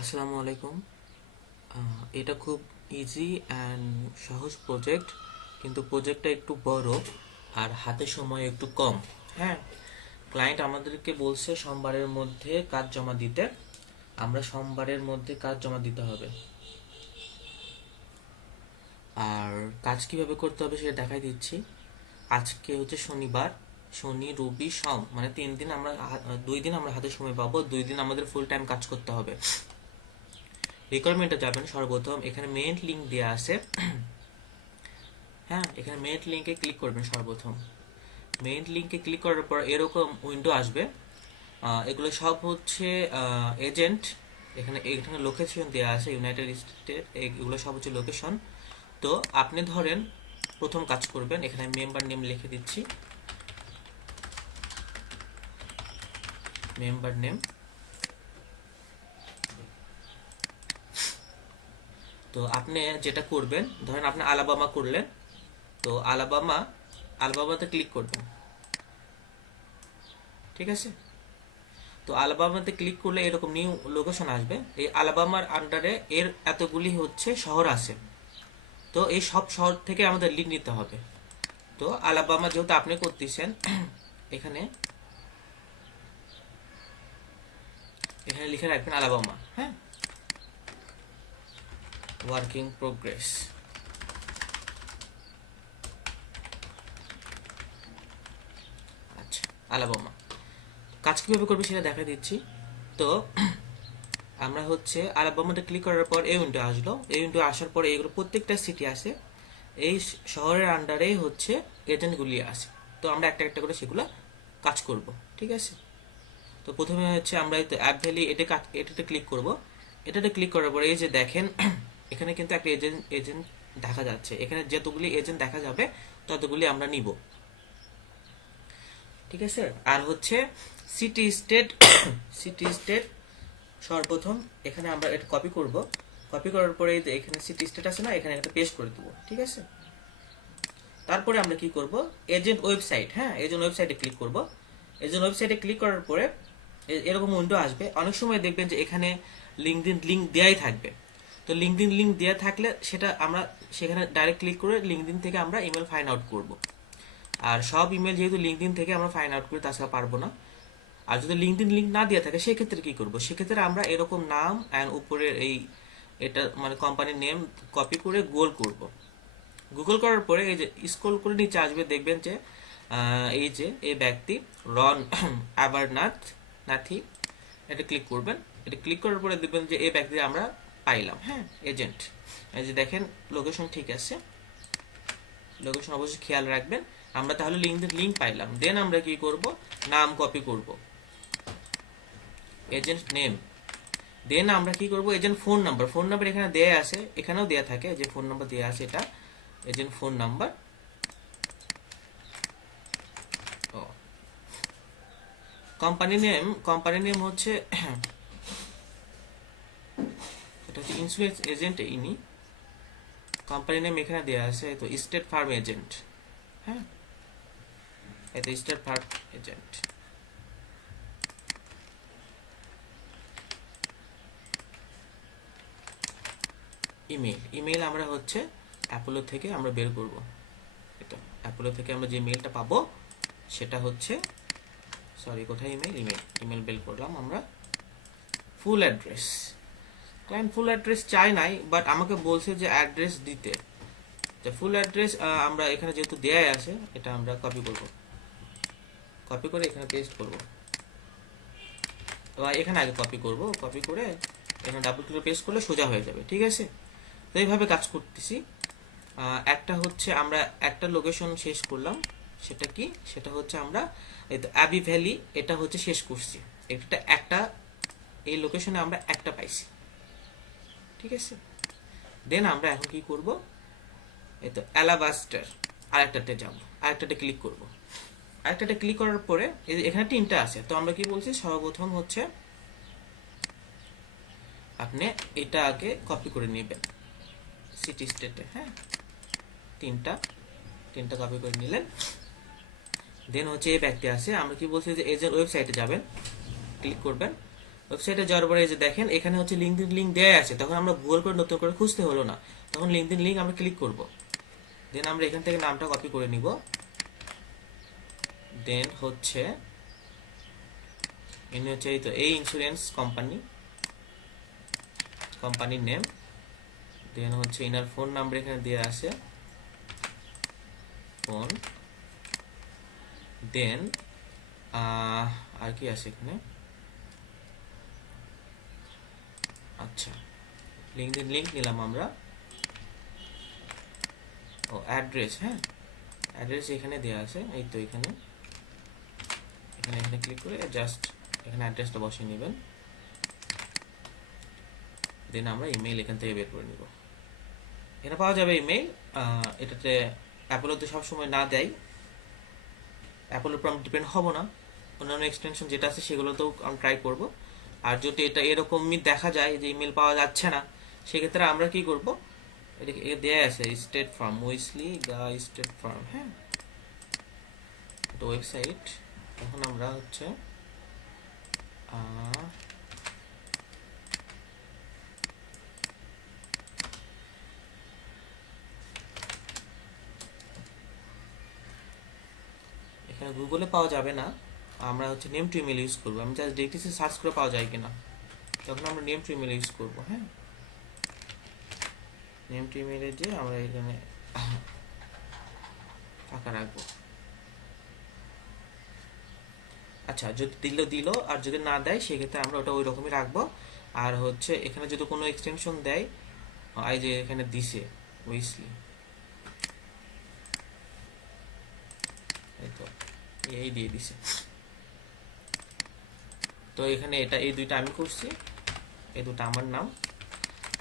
আসসালামু আলাইকুম। এটা খুব ইজি অ্যান্ড সহজ প্রজেক্ট, কিন্তু প্রজেক্টটা একটু বড় আর হাতে সময় একটু কম। হ্যাঁ, ক্লায়েন্ট আমাদেরকে বলছে সোমবারের মধ্যে কাজ জমা দিতে। আমরা সোমবারের মধ্যে কাজ জমা দিতে হবে। আর কাজ কিভাবে করতে হবে সেটা দেখাই দিচ্ছি। আজকে হচ্ছে শনিবার, শনি রবি সোম, মানে 3 দিন আমরা 2 দিন আমরা হাতে সময় পাবো। 2 দিন আমাদের ফুল টাইম কাজ করতে হবে। রিকোয়ারমেন্টে যাবেন, সর্বপ্রথম এখানে মেইন লিঙ্ক দেওয়া আছে। হ্যাঁ, এখানে মেইন লিঙ্কে ক্লিক করবেন। সর্বপ্রথম মেইন লিঙ্কে ক্লিক করার পর এরকম উইন্ডো আসবে। এগুলো সব হচ্ছে এজেন্ট। এখানে এখানে লোকেশন দেওয়া আছে, ইউনাইটেড স্টেট। এগুলো সব হচ্ছে লোকেশন। তো আপনি ধরেন প্রথম কাজ করবেন, এখানে মেম্বার নেম লিখে দিচ্ছি, মেম্বার নেম। তো আপনি যেটা করবেন, ধরেন আপনি আলাবামা করলেন, তো আলাবামাতে ক্লিক করবেন। ঠিক আছে, তো আলাবামাতে ক্লিক করলে এরকম নিউ লোকেশন আসবে। এই আলাবামার আন্ডারে এর এতগুলি হচ্ছে শহর আছে। তো এই সব শহর থেকে আমাদের লিড নিতে হবে। তো আলাবামা যেহেতু আপনি করতেছেন, এখানে এখানে লিখে রাখবেন আলাবামা। হ্যাঁ, ওয়ার্কিং প্রোগ্রেস। আচ্ছা, আলাবামা কাজ কিভাবে করবে সেটা দেখা দিচ্ছি। তো আমরা হচ্ছে আলাবামাতে ক্লিক করার পর এই উইন্ডো আসলো। এই উইন্ডো আসার পরে এগুলো প্রত্যেকটা সিটি আছে, এই শহরের আন্ডারে হচ্ছে এজেন্টগুলি আছে। তো আমরা একটা একটা করে সেগুলো কাজ করব। ঠিক আছে, তো প্রথমে হচ্ছে আমরা এই তো অ্যাপ ভ্যালি এটাতে ক্লিক করব। এটাতে ক্লিক করার পরে এই যে দেখেন, এখানে কিন্তু একটা এজেন্ট দেখা যাচ্ছে। এখানে যতগুলি এজেন্ট দেখা যাবে ততগুলি আমরা নিব। ঠিক আছে, আর হচ্ছে সিটি স্টেট সিটি স্টেট সর্বপ্রথম এখানে আমরা এটা কপি করব। কপি করার পরে এখানে সিটি স্টেট আছে না, এখানে একটা পেস্ট করে দেবো। ঠিক আছে, তারপরে আমরা কি করব, এজেন্ট ওয়েবসাইট। হ্যাঁ, এজেন্ট ওয়েবসাইটে ক্লিক করব। এজেন্ট ওয়েবসাইটে ক্লিক করার পরে এরকম উইন্ডো আসবে। অনেক সময় দেখবেন যে এখানে লিঙ্কডিন লিঙ্ক দেয়াই থাকবে। তো লিঙ্কডিন লিঙ্ক দেওয়া থাকলে সেটা আমরা সেখানে ডাইরেক্ট ক্লিক করে লিঙ্কডিন থেকে আমরা ইমেল ফাইন্ড আউট করব। আর সব ইমেল যেহেতু লিঙ্কডিন থেকে আমরা ফাইন্ড আউট করি, তাছাড়া পারবো না। আর যদি লিঙ্কডিন লিঙ্ক না দেওয়া থাকে সেক্ষেত্রে কি করব, সেক্ষেত্রে আমরা এরকম নাম অ্যান্ড উপরের এটা মানে কোম্পানির নেম কপি করে গোল করব। গুগল করার পরে এই যে স্ক্রল করে নিচে আসবে, দেখবেন যে এই যে এই ব্যক্তি রন অ্যাবারনাথ নাথি, এটা ক্লিক করবেন। এটা ক্লিক করার পরে দেখবেন যে এই ব্যক্তি আমরা পাইলাম। হ্যাঁ, এজেন্ট। এই যে দেখেন লোকেশন ঠিক আছে, লোকেশন অবশ্যই খেয়াল রাখবেন। আমরা তাহলে লিঙ্ক পাইলাম। দেন আমরা কি করব, নাম কপি করব, এজেন্ট নেম। দেন আমরা কি করব, agent phone number. Phone number এখানে দেয়া আছে, এখানেও দেয়া থাকে, যে ফোন নাম্বার দেয়া আছে এটা agent phone number. Company name হচ্ছে এটা হচ্ছে ইন্স্যুরেন্স এজেন্ট। ইনি কোম্পানি নেম এখানে দেওয়া আছে, তো স্টেট ফার্ম এজেন্ট। হ্যাঁ, এটা স্টেট ফার্ম এজেন্ট। ইমেল আমরা হচ্ছে অ্যাপোলো থেকে আমরা বের করব। এটা অ্যাপোলো থেকে আমরা যে মেলটা পাবো সেটা হচ্ছে, সরি কোথায় ইমেল বের করলাম আমরা। Full address, client full address চাই নাই, বাট আমাকে বলছে যে অ্যাড্রেস দিতে। ফুল অ্যাড্রেস আমরা এখানে যেহেতু দেয়াই আছে, এটা আমরা কপি করব। কপি করে এখানে পেস্ট করব। এখানে আগে কপি করব, কপি করে এখানে ডাবল ক্লিক পেস্ট করলে সোজা হয়ে যাবে। ঠিক আছে, তো এইভাবে কাজ করতেছি। একটা হচ্ছে আমরা একটা লোকেশন শেষ করলাম, সেটা কি, সেটা হচ্ছে আমরা এই তো অ্যাবি ভ্যালি, এটা হচ্ছে শেষ করছি। একটা এই লোকেশনে আমরা একটা পাইছি। ঠিক আছে, দেন আমরা এখন কি করব, এই তো অ্যালাবাস্টার আরেকটাতে যাব, আরেকটাতে ক্লিক করব। আরেকটাতে ক্লিক করার পরে এখানে 3টা আছে। তো আমরা কি বলছি, সর্বপ্রথম হচ্ছে আপনি এটা আগে কপি করে নেবেন সিটি স্টেটে। হ্যাঁ, তিনটা তিনটা কপি করে নিলেন। দেন হচ্ছে এই ব্যক্তি আছে, আমরা কি বলছি যে এজেন্ট ওয়েবসাইটে যাবেন, ক্লিক করবেন। ওয়েবসাইটে যাওয়ার পরে এই যে দেখেন এখানে হচ্ছে লিঙ্কডিন লিঙ্ক দেয়া আছে, তখন আমরা গুগল করে নতুন করে খুঁজতে হলো না, তখন লিঙ্কডিন লিঙ্ক আমরা ক্লিক করব। দেন আমরা এখান থেকে নামটা কপি করে নিব। দেন হচ্ছে ইনি হচ্ছে এই তো এই ইন্স্যুরেন্স কোম্পানির নেম। দেন হচ্ছে ইনার ফোন নাম্বার এখানে দেওয়া আছে, ফোন। দেন আর কি আছে এখানে, আচ্ছা লিঙ্কডিন লিঙ্ক নিলাম আমরা। ও অ্যাড্রেস, হ্যাঁ অ্যাড্রেস এখানে দেওয়া আছে, এই তো এখানে এখানে এখানে ক্লিক করে জাস্ট এখানে অ্যাড্রেসটা বসিয়ে নেবেন। দেন আমরা ইমেইল এখান থেকে বের করে নিব। এখানে পাওয়া যাবে ইমেইল। এটাতে অ্যাপোলোতে সবসময় না দেয়, অ্যাপোলোর উপর আমরা ডিপেন্ড হব না, অন্যান্য এক্সটেনশন যেটা আছে সেগুলোতেও আমরা ট্রাই করব। আর যদি এটা এরকমই দেখা যায় যে ইমেল পাওয়া যাচ্ছে না, সেক্ষেত্রে আমরা কি করব, এটা দেয়া আছে স্টেট ফার্ম, উইসলি গা স্টেট ফার্ম, হ্যাঁ এটা ওয়েবসাইট। এখন আমরা হচ্ছে এখানে গুগলে পাওয়া যাবে না, আমরা হচ্ছে নেম টু ইমেল ইউজ করবো। আমি জাস্ট দেখতেছি সার্চ করে পাওয়া যায় কিনা, তখন আমরা নেম টু ইমেল ইউজ করবো। হ্যাঁ নেম টু ইমেলে যে আমরা এখানে ফাঁকা রাখবো। আচ্ছা যদি দিল আর যদি না দেয় সেক্ষেত্রে আমরা ওটা ওই রকমই রাখবো। আর হচ্ছে এখানে যদি কোনো এক্সটেনশন দেয়, এই যে এখানে দিছে উইসলি, এই তো এই দিয়ে দিছে। তো এখানে এটা এই দুইটা আমি করছি, এই দুটো আমার নাম।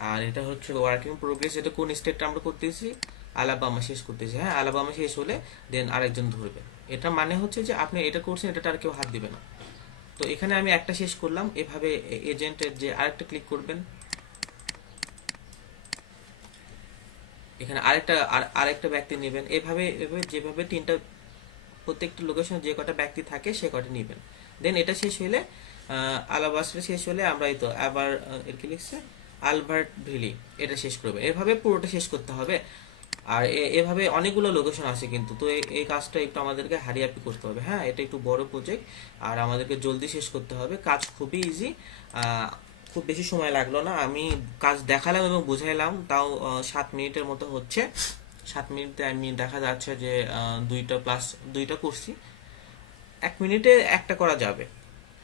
আর এটা হচ্ছে ওয়ার্কিং প্রোগ্রেস, এটা কোন স্টেটটা আমরা করতেছি, আলাবামা শেষ করতেছি। হ্যাঁ আলাবামা শেষ হলে দেন আরেকজন ধরবে। এটা মানে হচ্ছে যে আপনি এটা করছেন, এটা আর কেউ হাত দিবে না। তো এখানে আমি একটা শেষ করলাম, এভাবে এজেন্টের যে আরেকটা ক্লিক করবেন, এখানে আরেকটা ব্যক্তি নেবেন, এভাবে এভাবে যেভাবে তিনটা প্রত্যেকটা লোকেশন যে কটা ব্যক্তি থাকে সে কটা নেবেন। দেন এটা শেষ হলে আলাবাসটা শেষ হলে আমরা এই তো আবার এর কি লিখছে আলবার্ট ভ্যালি, এটা শেষ করবে। এভাবে পুরোটা শেষ করতে হবে। আর এভাবে অনেকগুলো লোকেশন আছে কিন্তু, তো এই কাজটা একটু আমাদেরকে হারিয়াপি করতে হবে। হ্যাঁ এটা একটু বড় প্রজেক্ট, আর আমাদেরকে জলদি শেষ করতে হবে। কাজ খুবই ইজি, খুব বেশি সময় লাগলো না। আমি কাজ দেখালাম এবং বুঝাইলাম, তাও 7 মিনিটের মতো হচ্ছে। 7 মিনিটে আমি দেখা যাচ্ছে যে দুইটা করছি। 1 মিনিটে একটা করা যাবে,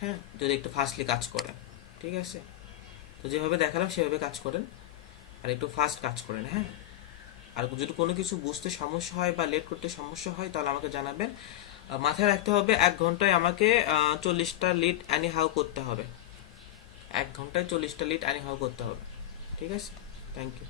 হ্যাঁ যদি একটু ফাস্টলি কাজ করেন। ঠিক আছে, তো যেভাবে দেখালাম সেভাবে কাজ করেন, আর একটু ফাস্ট কাজ করেন। হ্যাঁ আর যদি কোনো কিছু বুঝতে সমস্যা হয় বা লেট করতে সমস্যা হয় তাহলে আমাকে জানাবেন। মাথায় রাখতে হবে 1 ঘন্টায় আমাকে 40টা লিড অ্যানি হাউ করতে হবে। 1 ঘন্টায় 40টা লিড অ্যানি হাউ করতে হবে। ঠিক আছে, থ্যাংক ইউ।